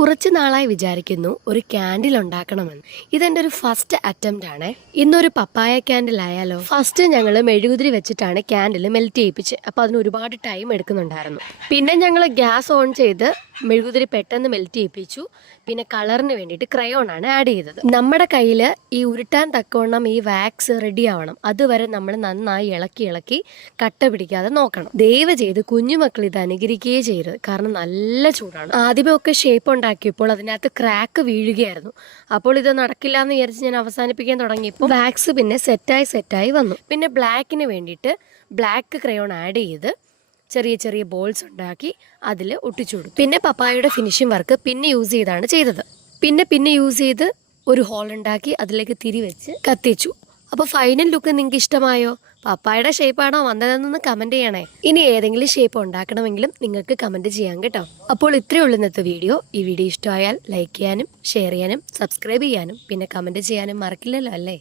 കുറച്ച് നാളായി വിചാരിക്കുന്നു ഒരു ക്യാൻഡിൽ ഉണ്ടാക്കണമെന്ന്. ഇതെന്റെ ഒരു ഫസ്റ്റ് അറ്റംപ്റ്റ് ആണ്. ഇന്നൊരു പപ്പായ ക്യാൻഡിൽ ആയാലോ. ഫസ്റ്റ് ഞങ്ങൾ മെഴുകുതിരി വെച്ചിട്ടാണ് ക്യാൻഡിൽ മെൽറ്റ് ചെയ്യിപ്പിച്ചത്. അപ്പോൾ അതിന് ഒരുപാട് ടൈം എടുക്കുന്നുണ്ടായിരുന്നു. പിന്നെ ഞങ്ങൾ ഗ്യാസ് ഓൺ ചെയ്ത് മെഴുകുതിരി പെട്ടെന്ന് മെൽറ്റ് ചെയ്യിപ്പിച്ചു. പിന്നെ കളറിന് വേണ്ടിയിട്ട് ക്രയോൺ ആണ് ആഡ് ചെയ്തത്. നമ്മുടെ കയ്യിൽ ഈ ഉരുട്ടാൻ തക്കവണ്ണം ഈ വാക്സ് റെഡി ആവണം. അതുവരെ നമ്മൾ നന്നായി ഇളക്കി കട്ട പിടിക്കാതെ നോക്കണം. ദയവ് ചെയ്ത് കുഞ്ഞുമക്കൾ ഇത് അനുകരിക്കുകയേ ചെയ്യരുത്, കാരണം നല്ല ചൂടാണ്. ആദ്യമൊക്കെ ഷേപ്പ് ഉണ്ടാക്കിയപ്പോൾ അതിനകത്ത് ക്രാക്ക് വീഴുകയായിരുന്നു. അപ്പോൾ ഇത് നടക്കില്ല എന്ന് വിചാരിച്ച് ഞാൻ അവസാനിപ്പിക്കാൻ തുടങ്ങിയപ്പോൾ വാക്സ് പിന്നെ സെറ്റായി വന്നു. പിന്നെ ബ്ലാക്കിന് വേണ്ടിയിട്ട് ബ്ലാക്ക് ക്രയോൺ ആഡ് ചെയ്ത് ചെറിയ ചെറിയ ബോൾസ് ഉണ്ടാക്കി അതിൽ ഒട്ടിച്ചു കൊടുത്തു. പിന്നെ പപ്പായയുടെ ഫിനിഷിംഗ് വർക്ക് പിന്നെ യൂസ് ചെയ്താണ് ചെയ്തത്. പിന്നെ യൂസ് ചെയ്ത് ഒരു ഹോൾ ഉണ്ടാക്കി അതിലേക്ക് തിരി വെച്ച് കത്തിച്ചു. അപ്പോൾ ഫൈനൽ ലുക്ക് നിങ്ങൾക്ക് ഇഷ്ടമായോ? പപ്പായയുടെ ഷേപ്പാണോ വന്നതെന്നൊന്ന് കമൻറ്റ് ചെയ്യണേ. ഇനി ഏതെങ്കിലും ഷേപ്പ് ഉണ്ടാക്കണമെങ്കിലും നിങ്ങൾക്ക് കമൻറ്റ് ചെയ്യാം കേട്ടോ. അപ്പോൾ ഇത്രയേ ഉള്ളൂ ഇന്നത്തെ വീഡിയോ. ഈ വീഡിയോ ഇഷ്ടമായാൽ ലൈക്ക് ചെയ്യാനും ഷെയർ ചെയ്യാനും സബ്സ്ക്രൈബ് ചെയ്യാനും പിന്നെ കമൻറ്റ് ചെയ്യാനും മറക്കില്ലല്ലോ അല്ലേ.